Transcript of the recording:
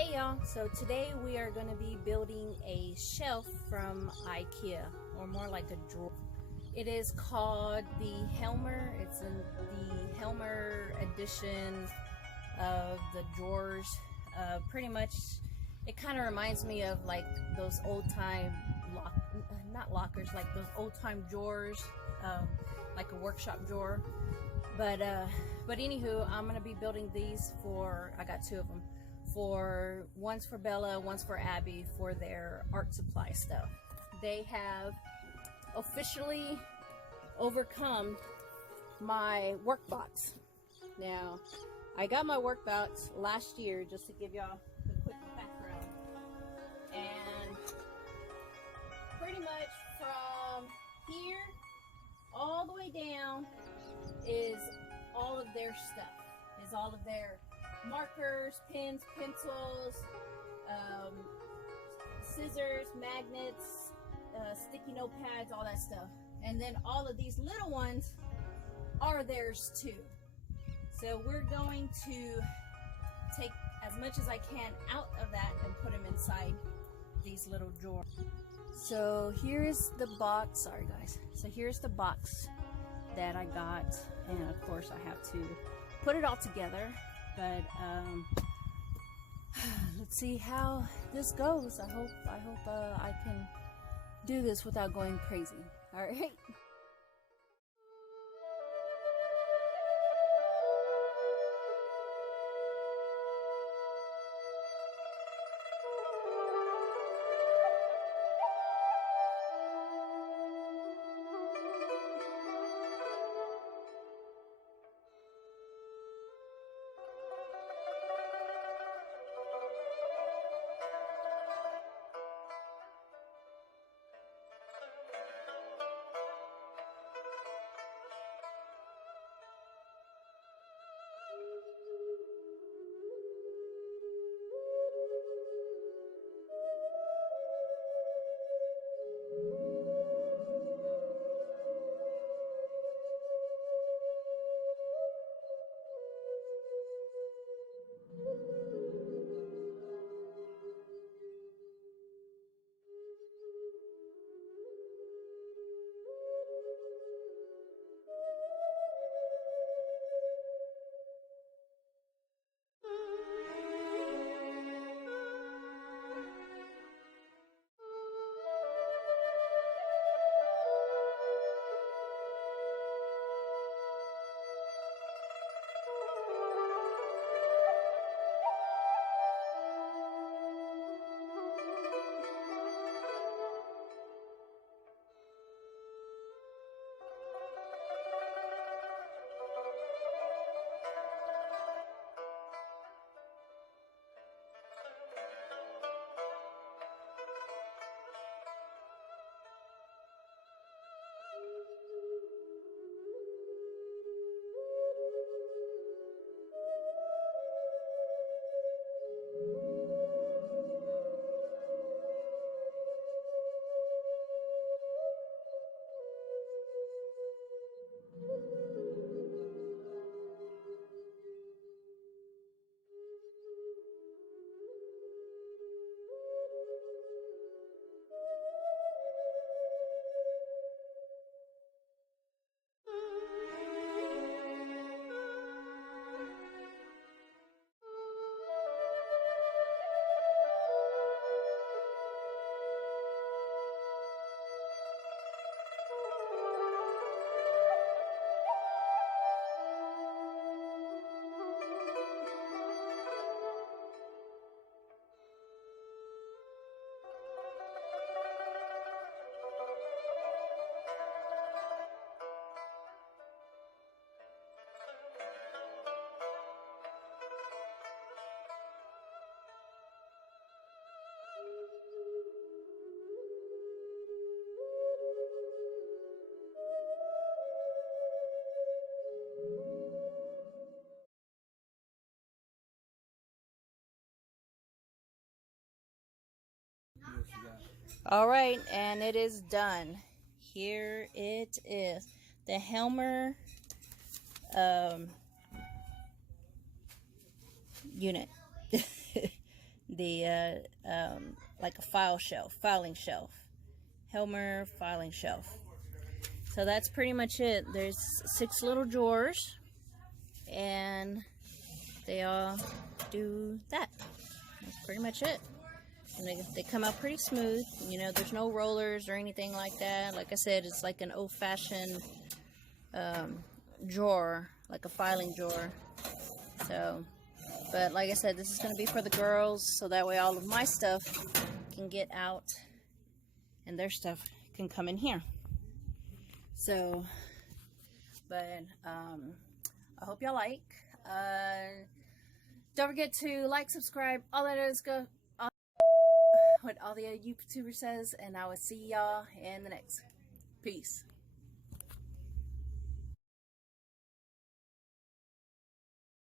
Hey y'all, so today we are going to be building a shelf from Ikea, or more like a drawer. It is called the Helmer. It's in the Helmer edition of the drawers. Pretty much, it kind of reminds me of like those old-time not lockers, like those old-time drawers, like a workshop drawer. But anywho, I'm gonna be building these for, I got two of them, for one's for Bella, one's for Abby for their art supply stuff. They have officially overcome my work box. Now, I got my work box last year, just to give y'all a quick background. And pretty much from here all the way down is all of their stuff, is all of their markers, pens, pencils, scissors, magnets, sticky notepads, all that stuff. And then all of these little ones are theirs too. So we're going to take as much as I can out of that and put them inside these little drawers. So here's the box, sorry guys. So here's the box that I got, and of course I have to put it all together. But let's see how this goes. I hope I can do this without going crazy. All right. All right, and it is done. Here it is, the Helmer unit. like a filing shelf. Helmer filing shelf. So that's pretty much it. There's 6 little drawers, and they all do that. That's pretty much it. And they come out pretty smooth. You know, there's no rollers or anything like that. Like I said, it's like an old-fashioned drawer, like a filing drawer. So, but like I said, this is going to be for the girls, so that way all of my stuff can get out and their stuff can come in here. So, but I hope y'all like. Don't forget to like, subscribe, all that other stuff, what all the YouTuber says, and I will see y'all in the next. Peace.